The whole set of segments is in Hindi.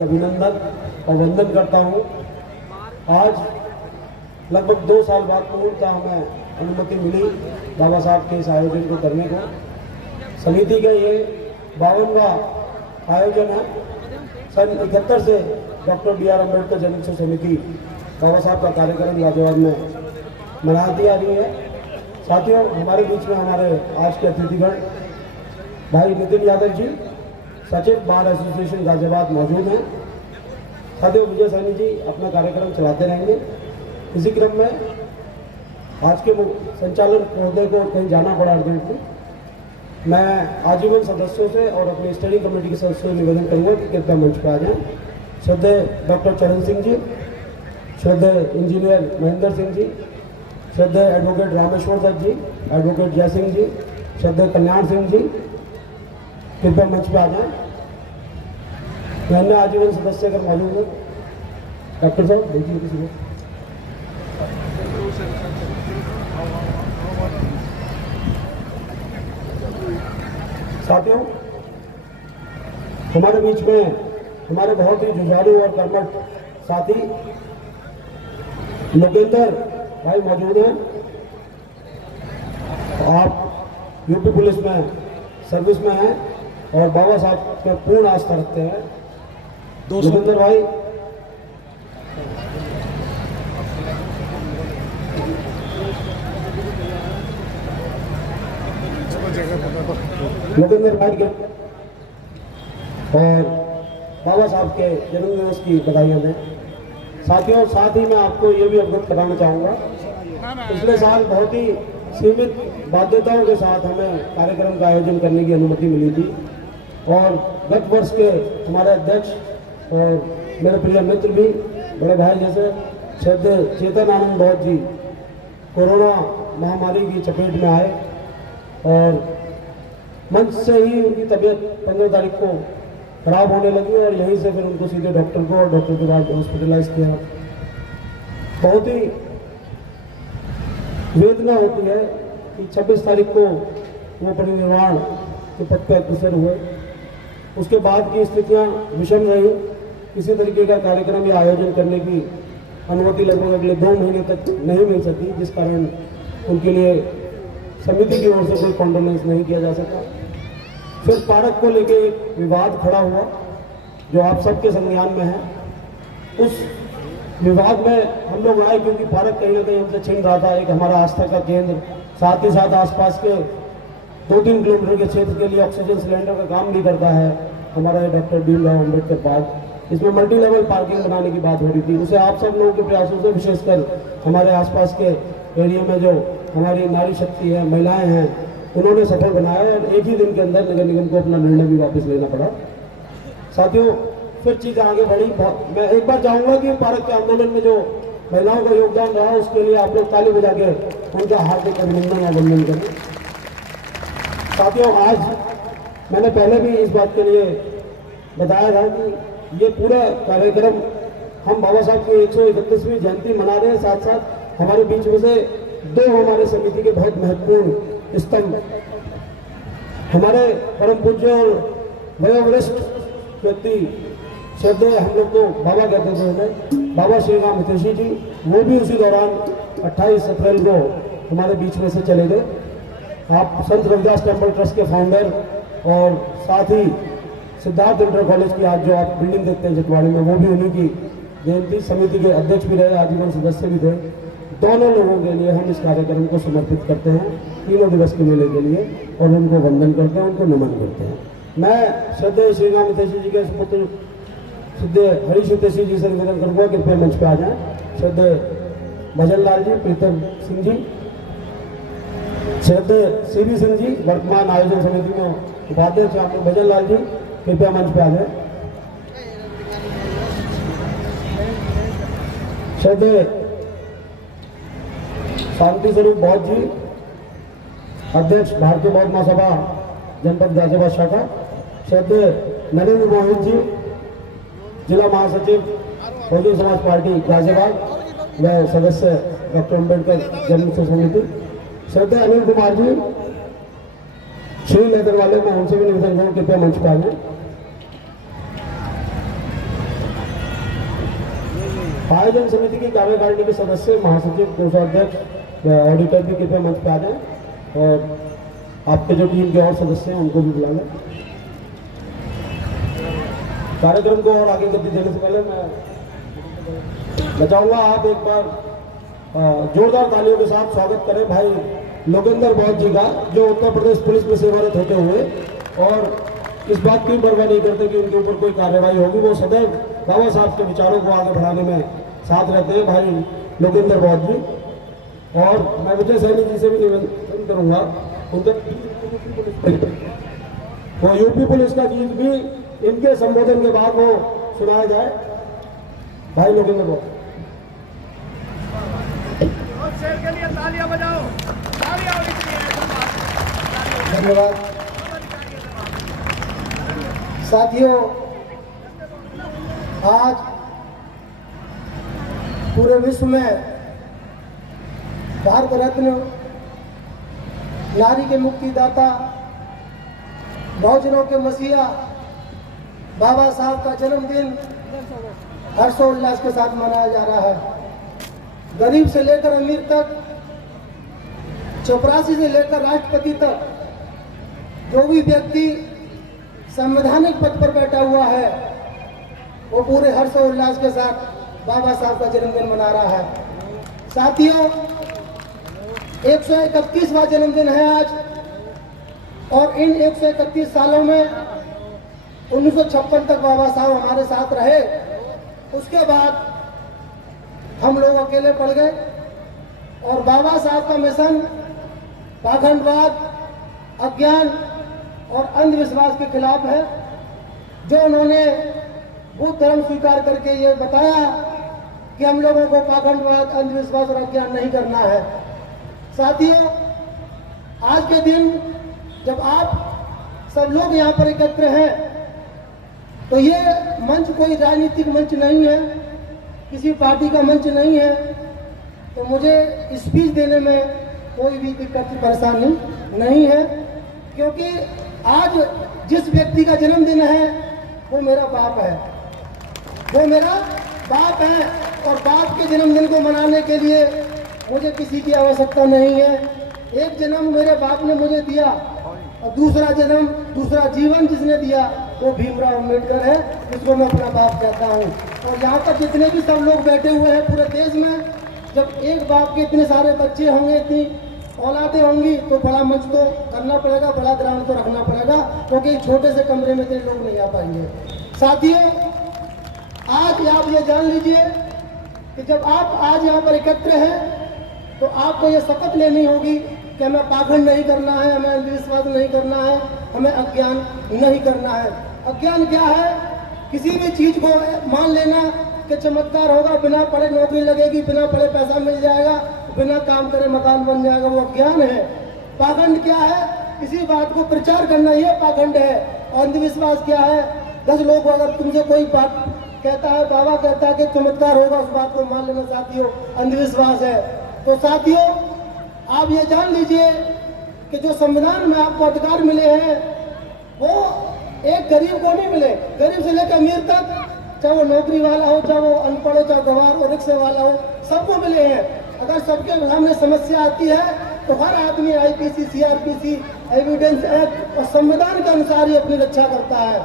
अभिनंदन और वंदन करता हूँ। आज लगभग 2 साल बाद पूर्णतः हमें अनुमति मिली बाबा साहब के इस आयोजन को करने को। समिति का ये 52वां आयोजन है। सन 71 से डॉक्टर B.R. अम्बेडकर जन्मोत्सव समिति बाबा साहब का कार्यक्रम गाजियाबाद में मनाती आ रही है। साथियों, हमारे बीच में हमारे आज के अतिथिगण भाई नितिन यादव जी, सचिव बार एसोसिएशन गाजियाबाद मौजूद हैं। साथियों, विजय सैनी जी अपना कार्यक्रम चलाते रहेंगे। इसी क्रम में आज के संचालन महोदय को कहीं जाना पड़ा अर्जेंटली। मैं आजीवन सदस्यों से और अपनी स्टैंडिंग कमेटी के सदस्यों से निवेदन करूंगा कि कृपया मंच पर आ जाएं। श्रद्धेय डॉक्टर चरण सिंह जी, श्रद्धेय इंजीनियर महेंद्र सिंह जी, श्रद्धेय एडवोकेट रामेश्वर दत्त जी, एडवोकेट जय सिंह जी, श्रद्धेय कल्याण सिंह जी, कृपया मंच पे आ जाएं। अन्य आजीवन सदस्य अगर मौजूद है, डॉक्टर साहब देखिए किसी को। साथियों, हमारे बीच में हमारे बहुत ही जुझारू और कर्मठ साथी लोकेंद्र भाई मौजूद हैं। आप यूपी पुलिस में सर्विस में हैं और बाबा साहब पे पूर्ण आस्था रखते हैं। लोकेंद्र भाई, लोकेंद्र भाई के और बाबा साहब के जन्मदिवस की बधाइयां दें। साथियों, साथ ही मैं आपको ये भी अवगत कराना चाहूँगा, पिछले साल बहुत ही सीमित बाध्यताओं के साथ हमें कार्यक्रम का आयोजन करने की अनुमति मिली थी और गत वर्ष के हमारे अध्यक्ष और मेरे प्रिय मित्र भी बड़े भाई जैसे श्रद्धेय चेतन आनंद बहुत जी कोरोना महामारी की चपेट में आए और मंच से ही उनकी तबीयत 15 तारीख को खराब होने लगी और यहीं से फिर उनको सीधे डॉक्टर को और डॉक्टर के बाद हॉस्पिटलाइज किया। बहुत ही वेदना होती है कि 26 तारीख को वो परिनिर्वाण के पद पर अग्रसर हुए। उसके बाद की स्थितियां विषम रही। किसी तरीके का कार्यक्रम या आयोजन करने की अनुमति लगभग अगले 2 महीने तक नहीं मिल सकी, जिस कारण उनके लिए समिति की ओर से कोई कॉन्डोलेंस नहीं किया जा सका। फिर पार्क को लेकर एक विवाद खड़ा हुआ जो आप सबके संज्ञान में है। उस विवाद में हम लोग आए क्योंकि पार्क कहीं ना कहीं हमसे छीन रहा था एक हमारा आस्था का केंद्र, साथ ही साथ आसपास के 2-3 किलोमीटर के क्षेत्र के लिए ऑक्सीजन सिलेंडर का काम भी करता है हमारा डॉक्टर भीमराव अम्बेडकर पार्क। इसमें मल्टी लेवल पार्किंग बनाने की बात हो रही थी। उसे आप सब लोगों के प्रयासों से, विशेषकर हमारे आसपास के एरिया में जो हमारी नारी शक्ति है, महिलाएं हैं, उन्होंने सफल बनाया और एक ही दिन के अंदर नगर निगम को अपना निर्णय भी वापस लेना पड़ा। साथियों, फिर चीज़ें आगे बढ़ी। मैं एक बार चाहूँगा कि पार्क के आंदोलन में जो महिलाओं का योगदान रहा उसके लिए आप लोग ताली बजा के उनका हार्दिक अभिनंदन और वंदन करें। साथियों, आज मैंने पहले भी इस बात के लिए बताया था कि ये पूरा कार्यक्रम हम बाबा साहब की 131वीं जयंती मना रहे हैं। साथ साथ हमारे बीच में से 2 हमारे समिति के बहुत महत्वपूर्ण स्तंभ, हमारे परम पूज्य और वयोवरिष्ठ व्यक्ति श्रद्धेय हम लोग को बाबा कहते थे, बाबा श्री राम हितैषी जी, वो भी उसी दौरान 28 अप्रैल को हमारे बीच में से चले गए। आप संत रविदास टेम्पल ट्रस्ट के फाउंडर और साथ ही सिद्धार्थ इंटर कॉलेज की आज जो आप बिल्डिंग देखते हैं जटवाड़ी में, वो भी उन्हीं की जयंती। समिति के अध्यक्ष भी रहे, आजीवन सदस्य भी थे। दोनों लोगों के लिए हम इस कार्यक्रम को समर्पित करते हैं 3 दिवस के मेले के लिए और उनको वंदन करते हैं, उनको नमन करते हैं। मैं श्रद्धेय श्री राम हितैषी जी के सुपुत्र श्रद्धेय हरीश हितैषी जी से निवेदन करूँगा कृपया मंच पे आ जाएं। श्रद्धेय भजन लाल जी, प्रीतम सिंह जी, श्रद्धेय सीबी सिंह जी, वर्तमान आयोजन समिति में उपाध्यक्ष भजन लाल जी, कृपया मंच पे आ जाए। श्रद्धेय शांति स्वरूप बौद्ध जी, अध्यक्ष भारतीय बौद्ध महासभा जनपद गाजियाबाद शाखा, श्रद्धेय नरेंद्र मोहित जी, जिला महासचिव बहुजन समाज पार्टी गाजियाबाद व सदस्य डॉक्टर अम्बेडकर जन्मोत्सव समिति, श्रद्धेय अनिल कुमार जी, श्री लेदर वाले, मैं उनसे भी निवेदन करूँ कृपया मंच पर आ जाए। आयोजन समिति की कार्यकारिणी के सदस्य, महासचिव, कोषाध्यक्ष, ऑडिटर भी कृपया मंच पे आ जाएं और आपके जो टीम के और सदस्य हैं उनको भी बुलाएं। कार्यक्रम को और आगे गति देने से पहले मैं चाहूँगा आप एक बार जोरदार तालियों के साथ स्वागत करें भाई लोकेंद्र बौद्ध जी का, जो उत्तर प्रदेश पुलिस में सेवारत होते हुए और इस बात की परवाह नहीं करते कि उनके ऊपर कोई कार्रवाई होगी। वो सदैव बाबा साहब के विचारों को आगे बढ़ाने में साथ रहते हैं भाई लोकेंद्र बौद्ध जी। और मैं विजय सैनी जी से भी निवेदन करूँगा वो यूपी पुलिस का गीत भी इनके संबोधन के बाद वो सुनाया जाए। भाई लोकेंद्र बौद्ध के लिए तालियां बजाओ, तालियां होनी चाहिए। धन्यवाद साथियों, आज पूरे विश्व में भारत रत्न, नारी के मुक्तिदाता, बहुजनों के मसीहा बाबा साहब का जन्मदिन हर्षोल्लास के साथ मनाया जा रहा है। गरीब से लेकर अमीर तक, चपरासी से लेकर राष्ट्रपति तक, जो भी व्यक्ति संवैधानिक पद पर बैठा हुआ है वो पूरे हर्षोल्लास के साथ बाबा साहब का जन्मदिन मना रहा है। साथियों, 131वां जन्मदिन है आज, और इन 131 सालों में 1956 तक बाबा साहब हमारे साथ रहे। उसके बाद हम लोग अकेले पड़ गए और बाबा साहब का मिशन पाखंडवाद, अज्ञान और अंधविश्वास के खिलाफ है। जो उन्होंने बुद्ध धर्म स्वीकार करके ये बताया कि हम लोगों को पाखंडवाद, अंधविश्वास और अज्ञान नहीं करना है। साथियों, आज के दिन जब आप सब लोग यहाँ पर एकत्र हैं तो ये मंच कोई राजनीतिक मंच नहीं है, किसी पार्टी का मंच नहीं है, तो मुझे स्पीच देने में कोई भी दिक्कत परेशानी नहीं है, क्योंकि आज जिस व्यक्ति का जन्मदिन है वो मेरा बाप है, वो मेरा बाप है। और बाप के जन्मदिन को मनाने के लिए मुझे किसी की आवश्यकता नहीं है। एक जन्म मेरे बाप ने मुझे दिया और दूसरा जन्म, दूसरा जीवन जिसने दिया वो भीमराव अम्बेडकर है, जिसको मैं अपना बाप कहता हूँ। और यहाँ पर जितने भी सब लोग बैठे हुए हैं पूरे देश में, जब एक बाप के इतने सारे बच्चे होंगे, इतनी औलादें होंगी, तो बड़ा मंच तो करना पड़ेगा, बड़ा ग्राउंड तो रखना पड़ेगा, क्योंकि एक छोटे से कमरे में इतने लोग नहीं आ पाएंगे। साथियों, आज आप ये जान लीजिए कि जब आप आज यहाँ पर एकत्र हैं तो आपको ये शपथ लेनी होगी कि हमें पाखंड नहीं करना है, हमें अंधविश्वास नहीं करना है, हमें अज्ञान नहीं करना है। अज्ञान क्या है? किसी भी चीज को मान लेना कि चमत्कार होगा, बिना पढ़े नौकरी लगेगी, बिना पढ़े पैसा मिल जाएगा, बिना काम करे मकान बन जाएगा, वो अज्ञान है। पाखंड क्या है? किसी बात को प्रचार करना, ये पाखंड है। अंधविश्वास क्या है? 10 लोग अगर तुमसे कोई बात कहता है, बाबा कहता है कि चमत्कार होगा, उस बात को मान लेना साथियों अंधविश्वास है। तो साथियों, आप ये जान लीजिए कि जो संविधान में आपको अधिकार मिले हैं वो एक गरीब को नहीं मिले, गरीब से लेकर अमीर तक, चाहे वो नौकरी वाला हो, चाहे वो अनपढ़ हो, चाहे गवार हो, रिक्शे वाला हो, सबको मिले हैं। अगर सबके सामने समस्या आती है तो हर आदमी आईपीसी, सीआरपीसी, एविडेंस एक्ट और संविधान के अनुसार ही अपनी रक्षा करता है।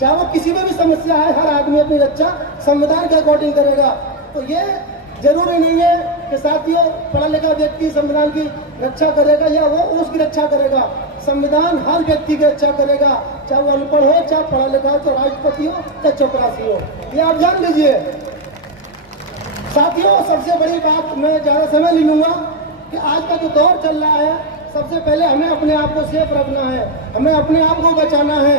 चाहे वो किसी में भी समस्या है, हर आदमी अपनी रक्षा संविधान के अकॉर्डिंग करेगा। तो ये जरूरी नहीं है कि साथियों पढ़ा लिखा व्यक्ति संविधान की रक्षा करेगा या वो उसकी रक्षा करेगा। संविधान हर व्यक्ति की रक्षा करेगा, चाहे वो अनपढ़ हो, चाहे पढ़ा लिखा हो, चाहे राष्ट्रपति हो, चाहे चपरासी हो, ये आप जान लीजिए। साथियों, सबसे बड़ी बात, मैं ज्यादा समय नहीं लूंगा, कि आज का जो दौर चल रहा है, सबसे पहले हमें अपने आप को सेफ रखना है, हमें अपने आप को बचाना है।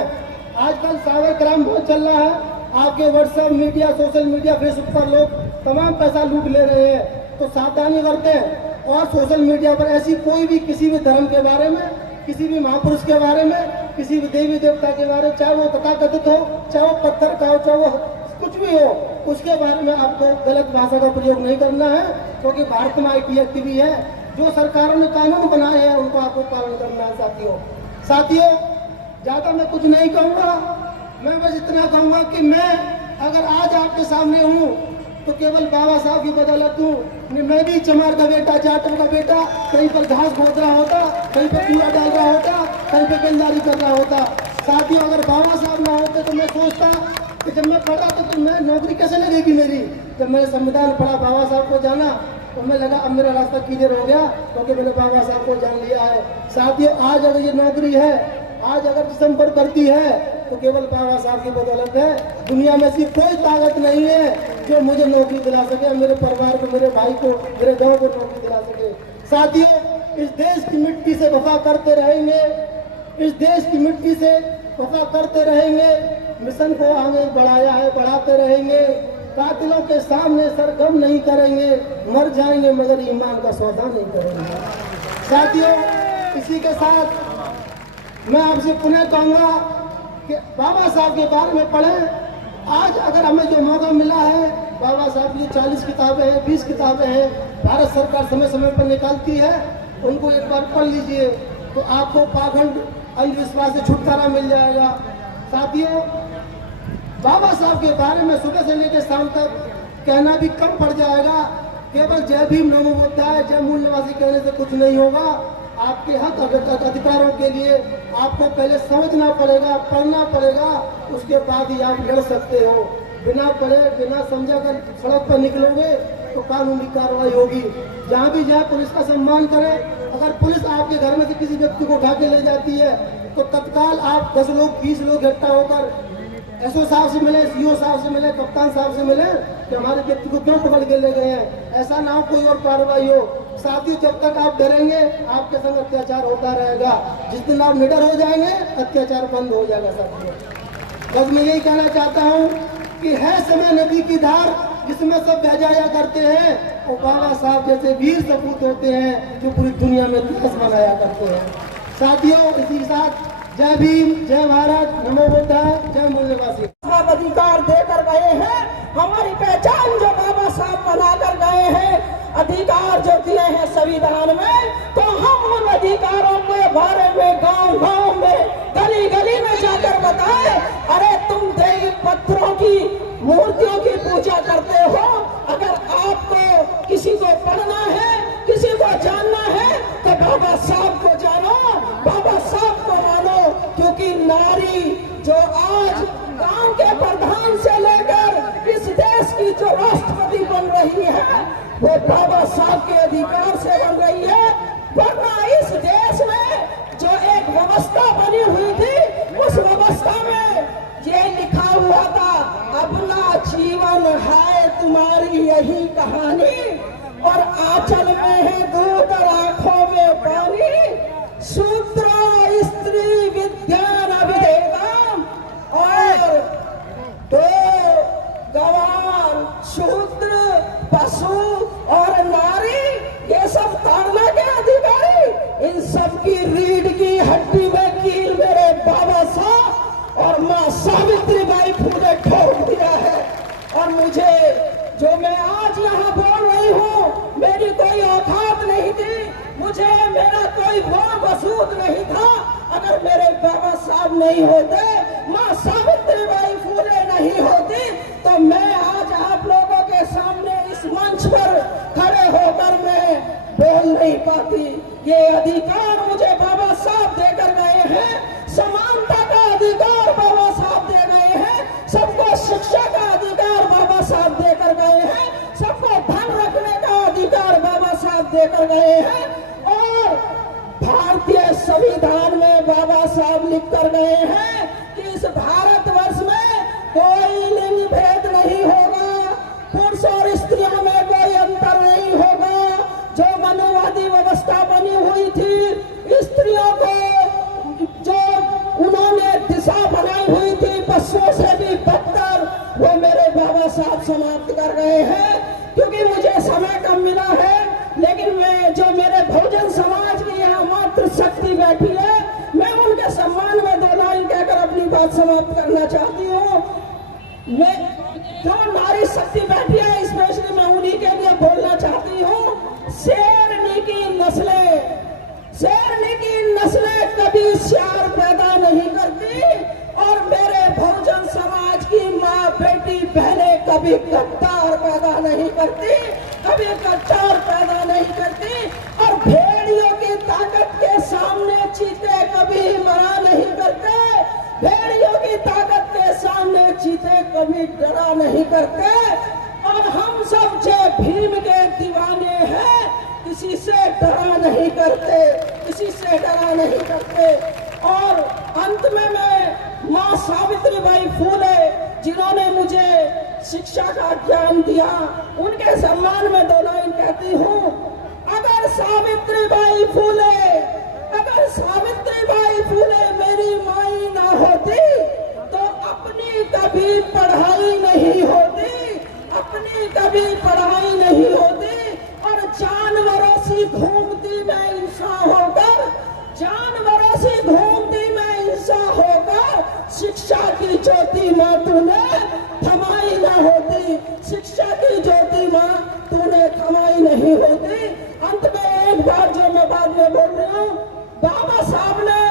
आजकल साइबर क्राइम बहुत चल रहा है, आपके WhatsApp media, social media, Facebook पर लोग तमाम पैसा लूट ले रहे हैं, तो सावधानी बरतें। और सोशल मीडिया पर ऐसी कोई भी किसी भी धर्म के बारे में, किसी भी महापुरुष के बारे में, किसी भी देवी देवता के बारे में, चाहे वो तथाकथित हो, चाहे वो पत्थर का हो, चाहे वो कुछ भी हो, उसके बारे में आपको गलत भाषा का प्रयोग नहीं करना है, क्योंकि भारत में IT एक्ट भी है, जो सरकारों ने कानून बनाए हैं उनको आपको पालन करना है। साथियों, ज्यादा मैं कुछ नहीं कहूँगा, मैं बस इतना कहूँगा कि मैं अगर आज आपके सामने हूँ तो केवल बाबा साहब की बदौलत हूँ। मैं भी चमार का बेटा, जाटों का बेटा, कहीं पर घास खोद रहा होता, कहीं पर कूड़ा डाल रहा होता, कहीं पर बेलदारी कर रहा होता। साथियों, अगर बाबा साहब ना होते तो मैं सोचता कि जब मैं पढ़ा तो मैं नौकरी कैसे लगेगी मेरी। जब मैंने संविधान पढ़ा, बाबा साहब को जाना, तो मैं लगा अब मेरा रास्ता क्लियर हो गया, क्योंकि मैंने बाबा साहब को जान लिया है। साथियों, आज अगर ये नौकरी है, आज अगर जिस्म पर करती है, तो केवल बाबा साहब की बदौलत है। दुनिया में ऐसी कोई ताकत नहीं है जो मुझे नौकरी दिला सके, मेरे परिवार को, मेरे भाई को, मेरे गांव को नौकरी दिला सके। साथियों, इस देश की मिट्टी से वफा करते रहेंगे, इस देश की मिट्टी से वफा करते रहेंगे। मिशन को आगे बढ़ाया है, बढ़ाते रहेंगे। कातिलों के सामने सरगम नहीं करेंगे, मर जाएंगे मगर ईमान का सौदा नहीं करेंगे। साथियों, इसी के साथ मैं आपसे पुनः कहूंगा कि बाबा साहब के बारे में पढ़ें। आज अगर हमें जो मौका मिला है, बाबा साहब की 40 किताबें हैं, 20 किताबें हैं, भारत सरकार समय समय पर निकालती है, उनको एक बार पढ़ लीजिए तो आपको पाखंड अंधविश्वास से छुटकारा मिल जाएगा। साथियों, बाबा साहब के बारे में सुबह से लेकर शाम तक कहना भी कम पड़ जाएगा। केवल जय भीम नमो बुद्धाय, जय मूल निवासी कहने से कुछ नहीं होगा। आपके हक अधिकारों के लिए आपको पहले समझना पड़ेगा, पढ़ना पड़ेगा, उसके बाद ही आप लड़ सकते हो। बिना पढ़े, बिना समझे अगर सड़क पर निकलोगे तो कानूनी कार्रवाई होगी। जहाँ भी जाए पुलिस का सम्मान करें। अगर पुलिस आपके घर में से किसी व्यक्ति को उठा के ले जाती है तो तत्काल आप 10 लोग, 20 लोग इकट्ठा होकर एसओ साहब से मिले, सीओ साहब से मिले, कप्तान साहब से मिले कि हमारे व्यक्ति को क्यों पकड़ के ले गए हैं। ऐसा ना हो कोई और कार्रवाई हो। साथियों, जब तक आप डरेंगे आपके संग अत्याचार होता रहेगा। जिस दिन आप निडर हो जाएंगे, अत्याचार बंद हो जाएगा। साथियों, बस मैं यही कहना चाहता हूँ कि है समय नदी की धार जिसमें सब बह जाया करते हैं, और बाबा साहब जैसे वीर सपूत होते हैं जो पूरी दुनिया में इतिहास बनाया करते हैं। साथियों, इसी के साथ जय भीम, जय भारत, नमो बुद्धाय, जय मूल निवासी। साहब अधिकार देकर गए हैं, हमारी पहचान जो बाबा साहब बनाकर गए हैं, अधिकार जो दिए हैं संविधान में, तो हम उन अधिकारों के बारे में गांव गांव में, गली गली में जाकर बताएं। अरे तुम देवी पत्थरों की मूर्तियों की पूजा करते हो, अगर आपको किसी को पढ़ना है, किसी को जानना है, तो बाबा साहब को जानो, बाबा साहब को मानो। क्योंकि नारी जो आज गांव के प्रधान से लेकर इस देश की जो राष्ट्रपति बन रही है, वो बाबा साहब के अधिकार से बन रही है। वरना इस देश में जो एक व्यवस्था बनी हुई थी, उस व्यवस्था में ये लिखा हुआ था, अपना जीवन है तुम्हारी यही कहानी, और आंचल में है दूध और आंखों में पानी, शूद्र स्त्री विद्यान अभिदेवम, और दो गवार शूद्र पशु और नारी, ये सब ताड़ना के अधिकारी। इन सब की रीढ़ की हड्डी में कील मेरे बाबा साहब और माँ सावित्रीबाई फुले ठोक दिया है। और मुझे जो मैं आज यहाँ बोल रही हूँ, मेरी कोई औकात नहीं थी, मुझे मेरा कोई बोल वसूद नहीं था। अगर मेरे बाबा साहब नहीं होते, माँ सावित्रीबाई फुले नहीं होती, तो मैं आज आप लोगों के सामने इस मंच पर खड़े होकर मैं बोल नहीं पाती। ये अधिकार मुझे बाबा साहब देकर गए हैं, समानता का अधिकार बाबा साहब दे गए हैं, सबको शिक्षा का अधिकार बाबा साहब देकर गए हैं, सबको धन रखने का अधिकार बाबा साहब देकर गए हैं, और भारतीय संविधान में बाबा साहब लिख कर गए हैं कि इस भारतवर्ष में कोई लिंग भेद नहीं होगा, पुरुष और स्त्रियों में कोई अंतर नहीं होगा। जो मनुवादी व्यवस्था बनी हुई थी, स्त्रियों को जो उन्होंने दिशा बनाई हुई थी पशुओं से भी बदतर, वो मेरे बाबा साहब समाप्त कर गए हैं। क्योंकि मुझे समय कम मिला है, लेकिन मैं जो मेरे बहुजन समाज की यहाँ मात्र शक्ति बैठी है, मैं उनके सम्मान में 2 लाइन कहकर अपनी बात समाप्त करना चाहती हूँ। मैं जो नारी शक्ति बैठी है, स्पेशली मैं उन्हीं के लिए बोलना चाहती हूँ। शेरनी की नस्लें कभी श्यार पैदा नहीं करती, और मेरे बहुजन समाज की माँ, बेटी, बहनें कभी गद्दार पैदा नहीं करती, कभी गद्दार पैदा नहीं करती। और भेड़ियों की ताकत के सामने चीते कभी मरा नहीं करते, भेड़ियों की ताकत के सामने चीते कभी डरा नहीं करते। और हम सब जय भीम के दीवाने हैं, किसी से डरा नहीं करते, किसी से डरा नहीं करते। और अंत में मैं माँ सावित्रीबाई फूले जिन्होंने मुझे शिक्षा का ज्ञान दिया, उनके सम्मान में 2 लाइन कहती हूँ। अगर सावित्रीबाई फूले मेरी माई ना होती तो अपनी कभी पढ़ाई नहीं होती, अपनी कभी पढ़ाई नहीं होती। और जानवरों सी घूमती मैं इंसान होकर, जानवरों से घूमती मैं इंसान होकर, शिक्षा की ज्योति माँ तूने थमाई ना होती, शिक्षा की ज्योति माँ तूने थमाई नहीं होती। अंत में एक बात जो मैं बाद में बोल रही हूँ, बाबा साहब ने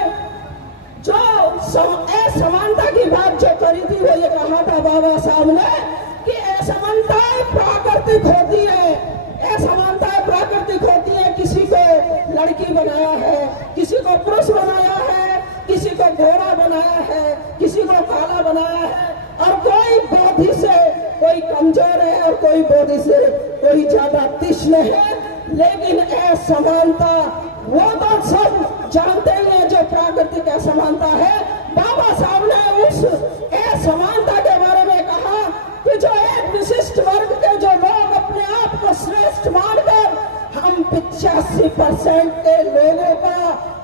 जो असमानता की बात जो करी थी, वो ये कहा था बाबा साहब ने कि असमानता प्राकृतिक होती है, असमानता प्राकृतिक होती है। किसी को लड़की बनाया है, किसी को पुरुष बनाया है, किसी को घोड़ा बनाया है, किसी को काला बनाया है। और कोई बोधि से कोई कमजोर है और कोई बोधि से कोई ज्यादा तीक्ष्ण है। लेकिन असमानता वो तो सब जानते हैं जो प्राकृतिक असमानता है। बाबा साहब ने उस असमानता के बारे में कहा कि जो एक विशिष्ट वर्ग के जो लोग अपने आप को श्रेष्ठ मानकर हम 85% के लोगों का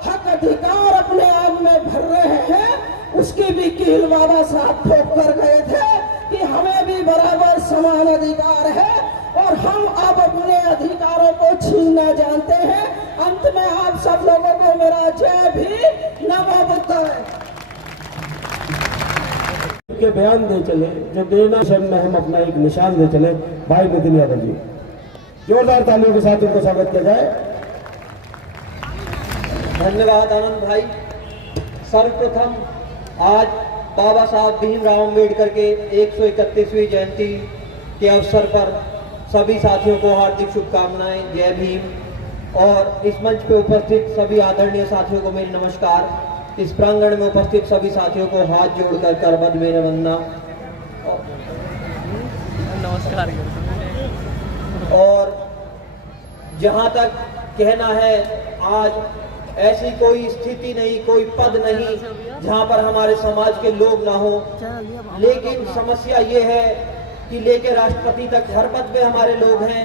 हक अधिकार अपने आप में भर रहे हैं, उसकी भी कील बाबा साहब ठोक कर गए थे कि हमें भी बराबर समान अधिकार है और हम अब अपने अधिकारों को छीनना जानते हैं। अंत में आप सब लोगों को मेरा जय भी नमो बुद्धाय के बयान दे चले, जो देना में हम अपना एक निशान दे चले। भाई नितिन यादव जी, जोरदार तालियों के साथ उनको स्वागत किया जाए। धन्यवाद आनंद भाई। सर्वप्रथम आज बाबा साहब भीमराव अम्बेडकर के 131वीं जयंती के अवसर पर सभी साथियों को हार्दिक शुभकामनाएं, जय भीम। और इस मंच पे उपस्थित सभी आदरणीय साथियों को मेरी नमस्कार। इस प्रांगण में उपस्थित सभी साथियों को हाथ जोड़कर करबद्ध मेरे वंदना। नमस्कार। और जहां तक कहना है, आज ऐसी कोई स्थिति नहीं, कोई पद नहीं जहां पर हमारे समाज के लोग ना हो। लेकिन समस्या ये है कि लेके राष्ट्रपति तक हर पद पे हमारे लोग हैं,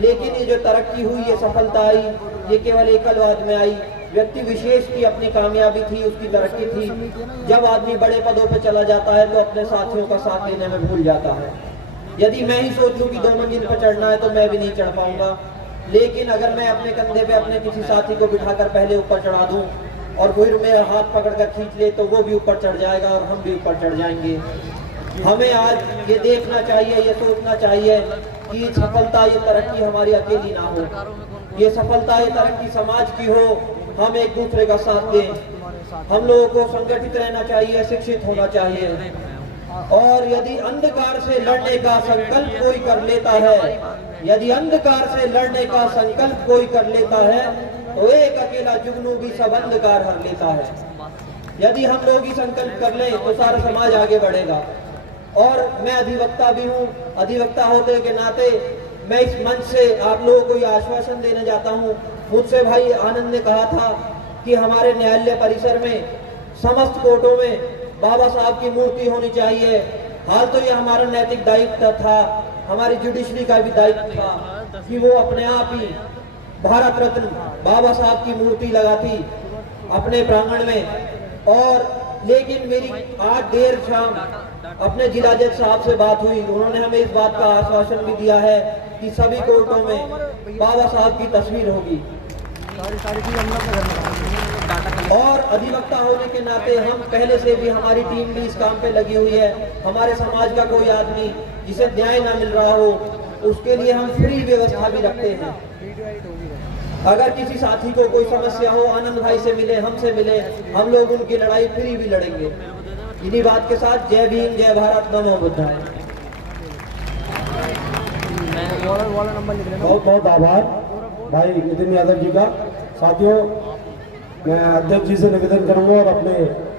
लेकिन ये जो तरक्की हुई, ये सफलता आई, ये केवल एकलवाद में आई। व्यक्ति विशेष की अपनी कामयाबी थी, उसकी तरक्की थी। जब आदमी बड़े पदों पे चला जाता है तो अपने साथियों का साथ देने में भूल जाता है। यदि मैं ही सोच लूं कि 2 मंजिल पर चढ़ना है तो मैं भी नहीं चढ़ पाऊंगा। लेकिन अगर मैं अपने कंधे पे अपने किसी साथी को बिठाकर पहले ऊपर चढ़ा दूं और फिर मेरा हाथ पकड़कर खींच ले तो वो भी ऊपर चढ़ जाएगा और हम भी ऊपर चढ़ जाएंगे। हमें आज ये देखना चाहिए, ये सोचना चाहिए कि सफलता, ये तरक्की हमारी अकेली ना हो। ये सफलता, ये तरक्की समाज की हो। हम एक दूसरे का साथ दें। हम लोगों को संगठित रहना चाहिए, शिक्षित होना चाहिए। और यदि अंधकार से लड़ने का संकल्प कोई कर लेता है, यदि अंधकार से लड़ने का संकल्प कोई कर लेता है तो एक अकेला जुगनू भी सब अंधकार हर लेता है। यदि हम लोग ही संकल्प कर लें तो सारा समाज आगे बढ़ेगा। और मैं अधिवक्ता भी हूँ, अधिवक्ता होने के नाते मैं इस मंच से आप लोगों को यह आश्वासन देना चाहता हूँ। मुझसे भाई आनंद ने कहा था कि हमारे न्यायालय परिसर में समस्त कोर्टों में बाबा साहब की मूर्ति होनी चाहिए। हाल तो ये हमारा नैतिक दायित्व था, हमारी जुडिशरी का भी दायित्व था कि वो अपने आप ही भारत रत्न बाबा साहब की मूर्ति लगाती अपने प्रांगण में। और लेकिन मेरी आज देर शाम अपने जिला जज साहब से बात हुई, उन्होंने हमें इस बात का आश्वासन भी दिया है कि सभी कोर्टों में बाबा साहब की तस्वीर होगी। और अधिवक्ता होने के नाते हम पहले से भी, हमारी टीम भी इस काम पे लगी हुई है। हमारे समाज का कोई आदमी जिसे न्याय ना मिल रहा हो उसके लिए हम फ्री व्यवस्था भी रखते हैं। अगर किसी साथी को कोई समस्या हो, आनंद भाई से मिले, हमसे मिले, हम लोग उनकी लड़ाई फ्री भी लड़ेंगे। इन्हीं बात के साथ जय भीम, जय भारत, नमो बुद्धाय। बहुत बहुत आभार भाई नितिन यादव जी का। साथियों, मैं अध्यक्ष जी से निवेदन करूंगा और अपने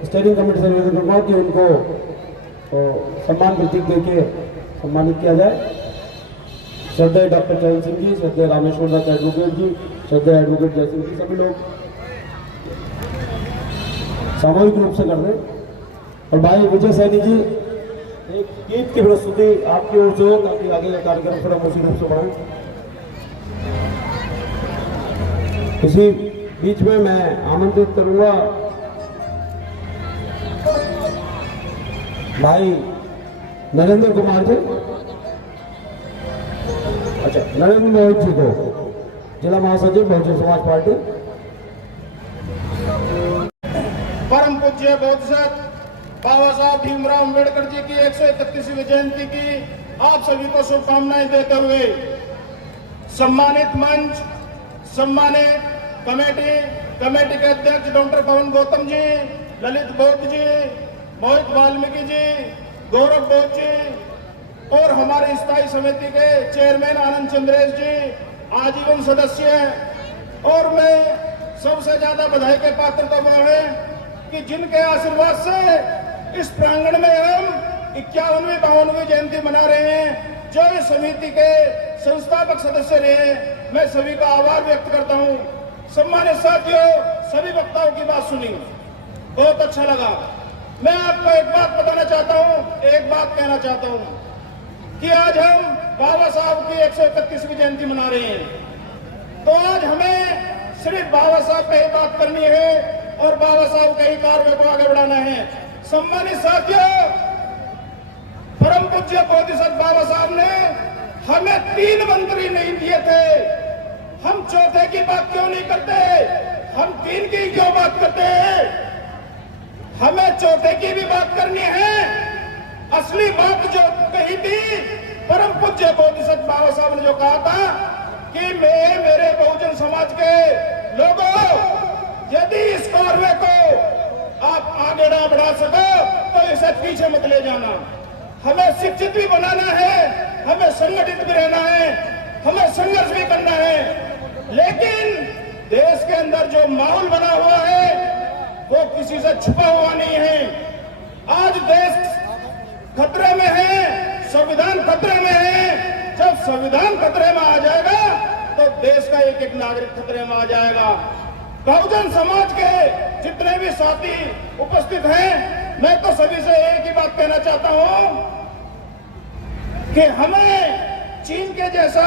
स्टेयरिंग कमेटी से निवेदन करूंगा कि उनको सम्मान प्रतीक देके सम्मानित किया जाए। श्रद्धेय डॉक्टर चरण सिंह जी, श्रद्धेय रामेश्वर दत्त एडवोकेट जी, श्रद्धेय एडवोकेट जयसिंह जी, सभी लोग सामूहिक रूप से कर दें। और भाई विजय सैनी जी, एक गीत की प्रस्तुति आपकी ओर से हो ताकि आगे का कार्यक्रम थोड़ा उसी रूप से बढ़े। इसी बीच में मैं आमंत्रित करूंगा भाई नरेंद्र कुमार जी, अच्छा नरेंद्र मोहित जी को, जिला महासचिव बहुजन समाज पार्टी। परम पूज्य बोधिसत्व बाबा साहब भीमराव अम्बेडकर जी की 131वीं जयंती की आप सभी को शुभकामनाएं देते हुए सम्मानित मंच, सम्मानित कमेटी के अध्यक्ष डॉक्टर पवन गौतम जी, ललित बौद्ध जी, मोहित वाल्मीकि जी, गौरव बौद्ध जी और हमारे स्थायी समिति के चेयरमैन आनंद चंद्रेश जी, आजीवन सदस्य। और मैं सबसे ज्यादा बधाई के पात्र तो वो है कि जिनके आशीर्वाद से इस प्रांगण में हम 51वीं 52वीं जयंती मना रहे हैं, जो इस समिति के संस्थापक सदस्य रहे। मैं सभी का आभार व्यक्त करता हूं। सम्मानित साथियों, सभी वक्ताओं की बात सुनी, बहुत अच्छा लगा। मैं आपको एक बात बताना चाहता हूं, एक बात कहना चाहता हूं कि आज हम बाबा साहब की 131वीं जयंती मना रहे हैं, तो आज हमें सिर्फ बाबा साहब पे ही बात करनी है और बाबा साहब के ही कार्य को आगे बढ़ाना है। सम्मानित साथियों, परम पूज्य बोधिसत्व बाबा साहब ने हमें 3 मंत्री नहीं दिए थे। हम चौथे की बात क्यों नहीं करते? हम 3 की क्यों बात करते हैं? हमें चौथे की भी बात करनी है। असली बात जो कही थी परम पूज्य बोधिसत्व बाबा साहब ने, जो कहा था कि मैं मेरे बहुजन समाज के लोगों, यदि इस कार्य को आप आगे ना बढ़ा सको तो इसे पीछे मत ले जाना। हमें शिक्षित भी बनाना है, हमें संगठित भी रहना है, हमें संघर्ष भी करना है। लेकिन देश के अंदर जो माहौल बना हुआ है वो किसी से छुपा हुआ नहीं है। आज देश खतरे में है, संविधान खतरे में है। जब संविधान खतरे में आ जाएगा तो देश का एक एक नागरिक खतरे में आ जाएगा। बहुजन समाज के जितने भी साथी उपस्थित हैं, मैं तो सभी से एक ही बात कहना चाहता हूं कि हमें चीन के जैसा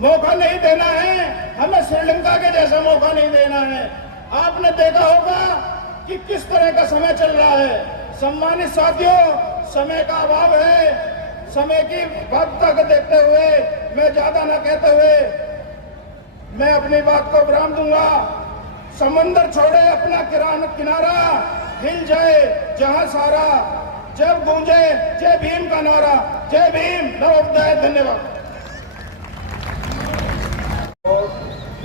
मौका नहीं देना है, हमें श्रीलंका के जैसा मौका नहीं देना है। आपने देखा होगा कि किस तरह का समय चल रहा है। सम्मानित साथियों, समय का अभाव है। समय की भद्रता को देखते हुए मैं ज्यादा न कहते हुए मैं अपनी बात को विराम दूंगा। समंदर छोड़े अपना किनारा, हिल जाए जहां सारा, जब गूंजे जय भीम का नारा। जय भीम, नवोदय। धन्यवाद।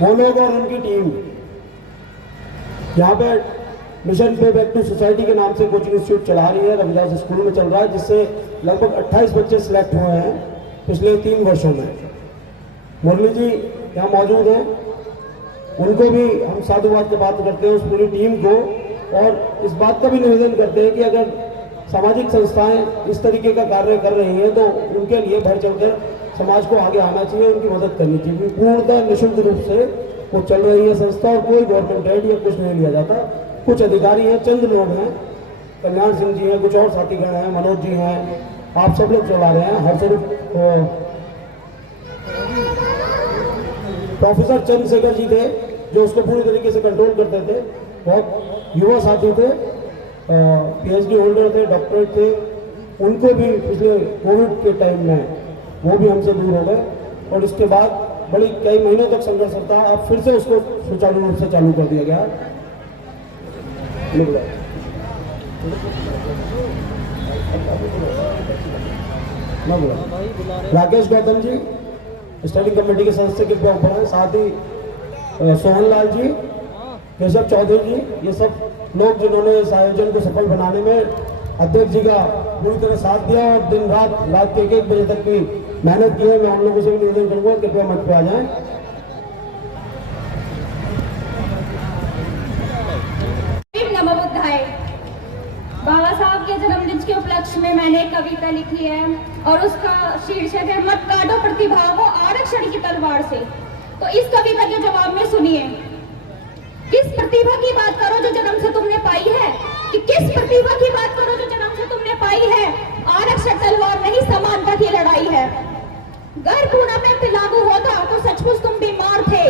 वो लोग और उनकी टीम यहाँ पे मिशन पे बैक टू सोसाइटी के नाम से कोचिंग इंस्टीट्यूट चला रही है, रविदास स्कूल में चल रहा है, जिससे लगभग 28 बच्चे सिलेक्ट हुए हैं पिछले 3 वर्षों में। मुरली जी यहाँ मौजूद हैं, उनको भी हम साधुवाद की बात करते हैं, उस पूरी टीम को, और इस बात का भी निवेदन करते हैं कि अगर सामाजिक संस्थाएं इस तरीके का कार्य कर रही हैं तो उनके लिए बढ़ चढ़कर समाज को आगे आना चाहिए, उनकी मदद करनी चाहिए। पूर्णतः निःशुल्क रूप से वो चल रही है संस्था और कोई गवर्नमेंट एड या कुछ नहीं लिया जाता। कुछ अधिकारी हैं, चंद लोग हैं, कल्याण सिंह जी हैं, कुछ और साथीगण हैं, मनोज जी हैं, आप सब लोग चला रहे हैं। हरस्वरूप प्रोफेसर चंद्रशेखर जी थे जो उसको पूरी तरीके से कंट्रोल करते थे। बहुत युवा साथी थे, PhD होल्डर थे, डॉक्टरेट थे, उनको भी पिछले कोविड के टाइम में वो भी हमसे दूर हो गए और इसके बाद बड़ी कई महीनों तक संघर्ष था। अब फिर से उसको सुचारू रूप से चालू कर दिया गया। राकेश गौतम जी स्टैंडिंग कमेटी के सदस्य के ऊपर हैं, साथ ही सोहन लाल जी, केशव चौधरी जी, ये सब लोग जिन्होंने इस आयोजन को सफल बनाने में अध्यक्ष जी का पूरी तरह साथ दिया और दिन रात के 1 बजे तक की मेहनत की है। मैं उन लोगों से भी निवेदन करूंगा कृपया मंच पे आ जाएं। नमो बुद्धाय। बाबा साहब के जन्मदिन के उपलक्ष्य में मैंने एक कविता लिखी है और उसका शीर्षक है मत काटो प्रतिभा को आरक्षण की तलवार से। तो इस कविता के जवाब में सुनिए, किस प्रतिभा की बात करो जो जन्म से तुमने पाई है, कि किस प्रतिभा की बात करो जो जन्म से तुमने पाई है। आरक्षण तलवार नहीं, समानता की लड़ाई है। अगर टूर्नामेंट लागू होता तो सचमुच तुम बीमार थे,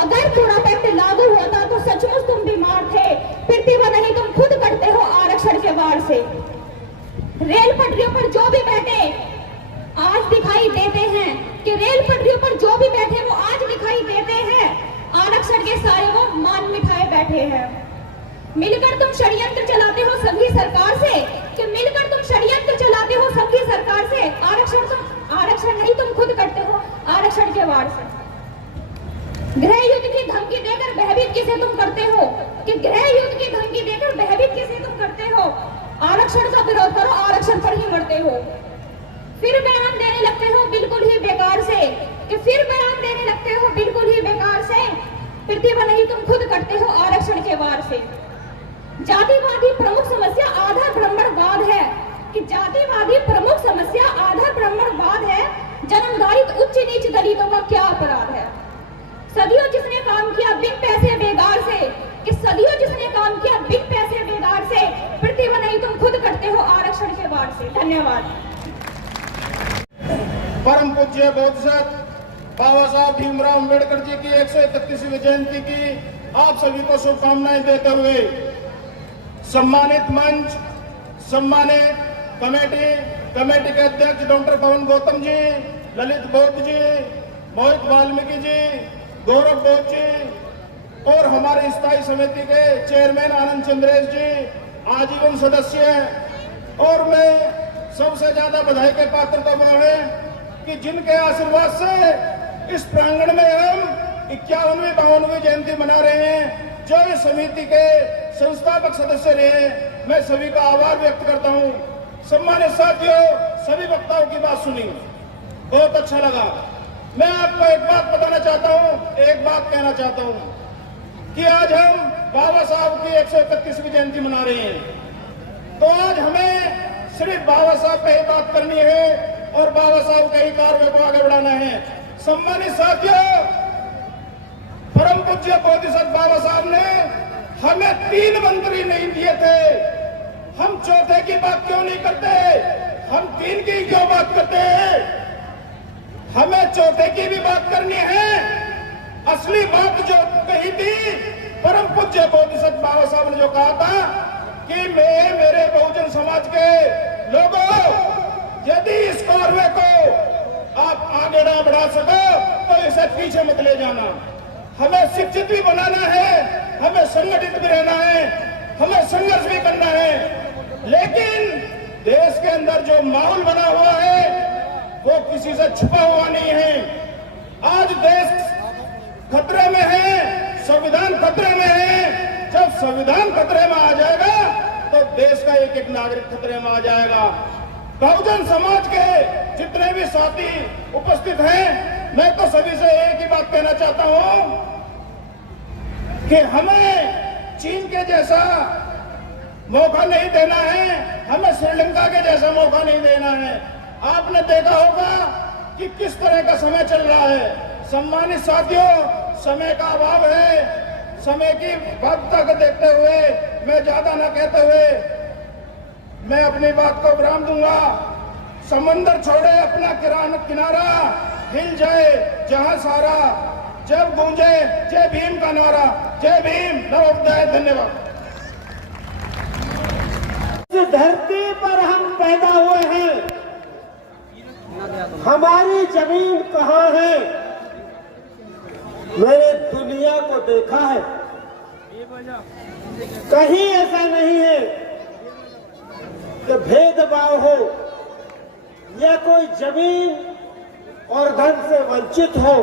अगर टूर्नामेंट लागू होता तो सचमुच तुम बीमार थे। प्रतिभा नहीं, तुम खुद करते हो आरक्षण के वार से। रेल पटरियों पर जो भी बैठे आज दिखाई देते हैं, कि रेल पटरियों पर जो भी बैठे वो आज दिखाई देते हैं। आरक्षण के सारे वो मान मिठाए बैठे हैं। मिलकर तुम षड्यंत्र चलाते हो संघी सरकार से, कि मिलकर तुम षड्यंत्र चलाते हो संघी सरकार से। आरक्षण नहीं, तुम खुद करते हो आरक्षण के वार से। गृह युद्ध की धमकी देकर भयभीत किसे तुम करते हो, कि गृह युद्ध की धमकी देकर भयभीत किसे तुम करते हो। आरक्षण का विरोध करो, आरक्षण पर ही मरते हो। फिर बयान देने लगते हो बिल्कुल ही बेकार से, कि फिर बयान देने लगते हो बिल्कुल ही बेकार से। प्रतिभा नहीं, तुम खुद करते हो आरक्षण के वार से। जातिवादी प्रमुख समस्या आधा ब्राह्मणवाद है, कि जातिवादी प्रमुख समस्या आधा ब्राह्मणवाद है। जन्मधारित उच्च नीच दलितों का क्या अपराध है। सदियों जिसने काम किया बिन पैसे बेगार से, कि सदियों जिसने काम किया बिन पैसे बेगार से। प्रतिभा नहीं, तुम खुद करते हो आरक्षण के वार से। धन्यवाद। परम पूज्य बोधिसत्व बाबा साहब भीमराव अम्बेडकर जी की 131वीं जयंती की आप सभी को शुभकामनाएं देते हुए सम्मानित मंच, सम्मानित कमेटी के अध्यक्ष डॉक्टर पवन गौतम जी, ललित बौद्ध जी, मोहित वाल्मीकि जी, गौरव बौद्ध जी और हमारे स्थायी समिति के चेयरमैन आनंद चंद्रेश जी आजीवन सदस्य हैं। और मैं सबसे ज्यादा बधाई के पात्र तो वो है कि जिनके आशीर्वाद से इस प्रांगण में हम 51वीं 52वीं जयंती मना रहे हैं, जो इस समिति के संस्थापक सदस्य रहे। मैं सभी का आभार व्यक्त करता हूं। सम्मानित साथियों, सभी वक्ताओं की बात सुनी, बहुत अच्छा लगा। मैं आपको एक बात बताना चाहता हूं, एक बात कहना चाहता हूं कि आज हम बाबा साहब की 131वीं जयंती मना रहे हैं। तो आज हमें सिर्फ बाबा साहब पे ही बात करनी है और बाबा साहब के ही कार्य को आगे बढ़ाना है। सम्मानित साथियों, परम पूज्य बोधिसत्व बाबा साहब ने हमें 3 मंत्री नहीं दिए थे। हम चौथे की बात क्यों नहीं करते, हम 3 की क्यों बात करते हैं। हमें चौथे की भी बात करनी है। असली बात जो कही थी परम पूज्य बोधिसत्व बाबा साहब ने, जो कहा था कि मैं मेरे बहुजन समाज के लोगों, यदि इस कार्य को आप आगे ना बढ़ा सको तो इसे पीछे मत ले जाना। हमें शिक्षित भी बनाना है, हमें संगठित भी रहना है, हमें संघर्ष भी करना है। लेकिन देश के अंदर जो माहौल बना हुआ है वो किसी से छुपा हुआ नहीं है। आज देश खतरे में है, संविधान खतरे में है। जब संविधान खतरे में आ जाएगा तो देश का एक एक नागरिक खतरे में आ जाएगा। बहुजन समाज के जितने भी साथी उपस्थित हैं, मैं तो सभी से एक ही बात कहना चाहता हूं कि हमें चीन के जैसा मौका नहीं देना है, हमें श्रीलंका के जैसा मौका नहीं देना है। आपने देखा होगा कि किस तरह का समय चल रहा है। सम्मानित साथियों, समय का अभाव है। समय की भद्रता को देखते हुए मैं ज्यादा न कहते हुए मैं अपनी बात को विराम दूंगा। समंदर छोड़े अपना किनारा, हिल जाए जहां सारा, जब गूंजे जय भीम का नारा। जय भीम, नवोदय। धन्यवाद। इस धरती पर हम पैदा हुए हैं, हमारी जमीन कहाँ है। मैंने दुनिया को देखा है, कहीं ऐसा नहीं है कि भेदभाव हो या कोई जमीन और धन से वंचित हो।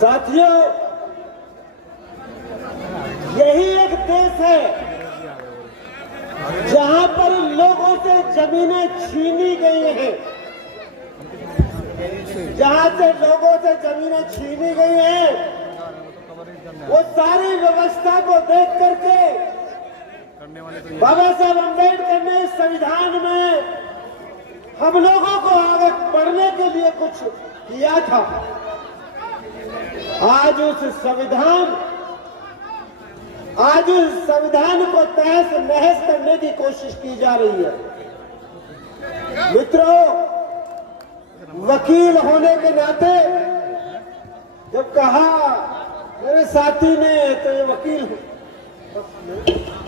साथियों, यही एक देश है जहां पर लोगों से जमीनें छीनी गई हैं, जहां से लोगों से जमीनें छीनी गई हैं, वो सारी व्यवस्था को देख करके बाबा साहब अम्बेडकर ने संविधान में हम लोगों को आगे बढ़ने के लिए कुछ किया था। आज उस संविधान को तहस नहस करने की कोशिश की जा रही है। मित्रों, वकील होने के नाते जब कहा मेरे साथी ने तो ये वकील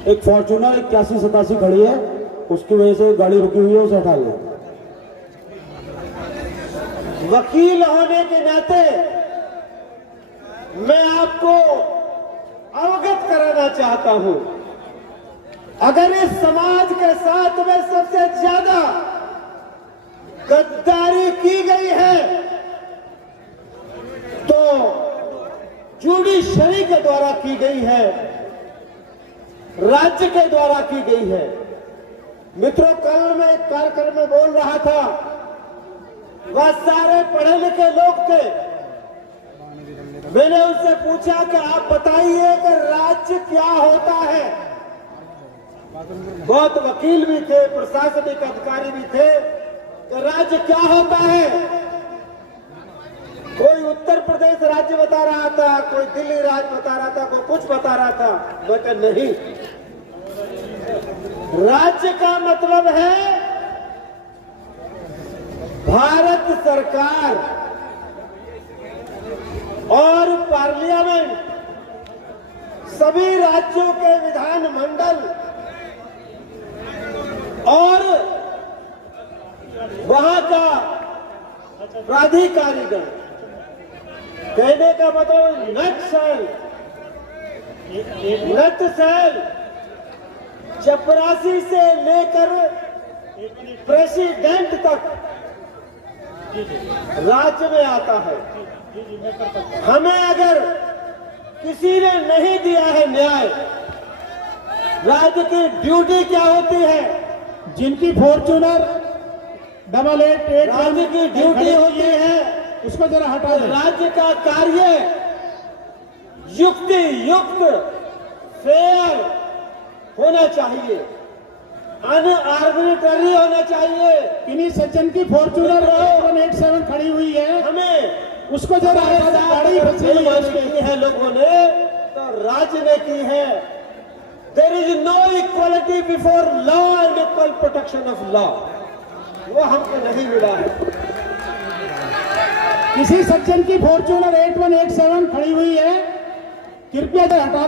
एक फॉर्च्यूनर 8187 खड़ी है, उसकी वजह से गाड़ी रुकी हुई है, उसे हटा लिया। वकील होने के नाते मैं आपको अवगत कराना चाहता हूं, अगर इस समाज के साथ में सबसे ज्यादा गद्दारी की गई है तो जुडिशरी के द्वारा की गई है, राज्य के द्वारा की गई है। मित्रों, कल मैं एक कार्यक्रम में बोल रहा था, वह सारे पढ़े लिखे लोग थे। मैंने उनसे पूछा कि आप बताइए कि राज्य क्या होता है। बहुत वकील भी थे, प्रशासनिक अधिकारी भी थे कि राज्य क्या होता है। कोई उत्तर प्रदेश राज्य बता रहा था, कोई दिल्ली राज्य बता रहा था, कोई कुछ बता रहा था। मैं कहा नहीं, राज्य का मतलब है भारत सरकार और पार्लियामेंट, सभी राज्यों के विधानमंडल और वहां का प्राधिकारीगण। कहने का मतलब नक्सल चपरासी से लेकर प्रेसिडेंट तक राज्य में आता है। हमें अगर किसी ने नहीं दिया है न्याय, राज्य की ड्यूटी क्या होती है? जिनकी फॉर्च्यूनर 8888 राज्य की ड्यूटी होती है, उसको जरा हटा दें। राज्य का कार्य युक्ति युक्त फेयर होना चाहिए, अनआर्बिट्ररी होना चाहिए। इन्हीं सज्जन की फॉर्च्यूनर 187 खड़ी हुई है, हमें उसको जरा गाड़ी बची की है लोगों ने, तो राज्य ने की है। There is no equality before law and equal protection of law, वो हमको नहीं मिला है। किसी सज्जन की फॉर्च्यूनर 8187 खड़ी हुई है, कृपया हटा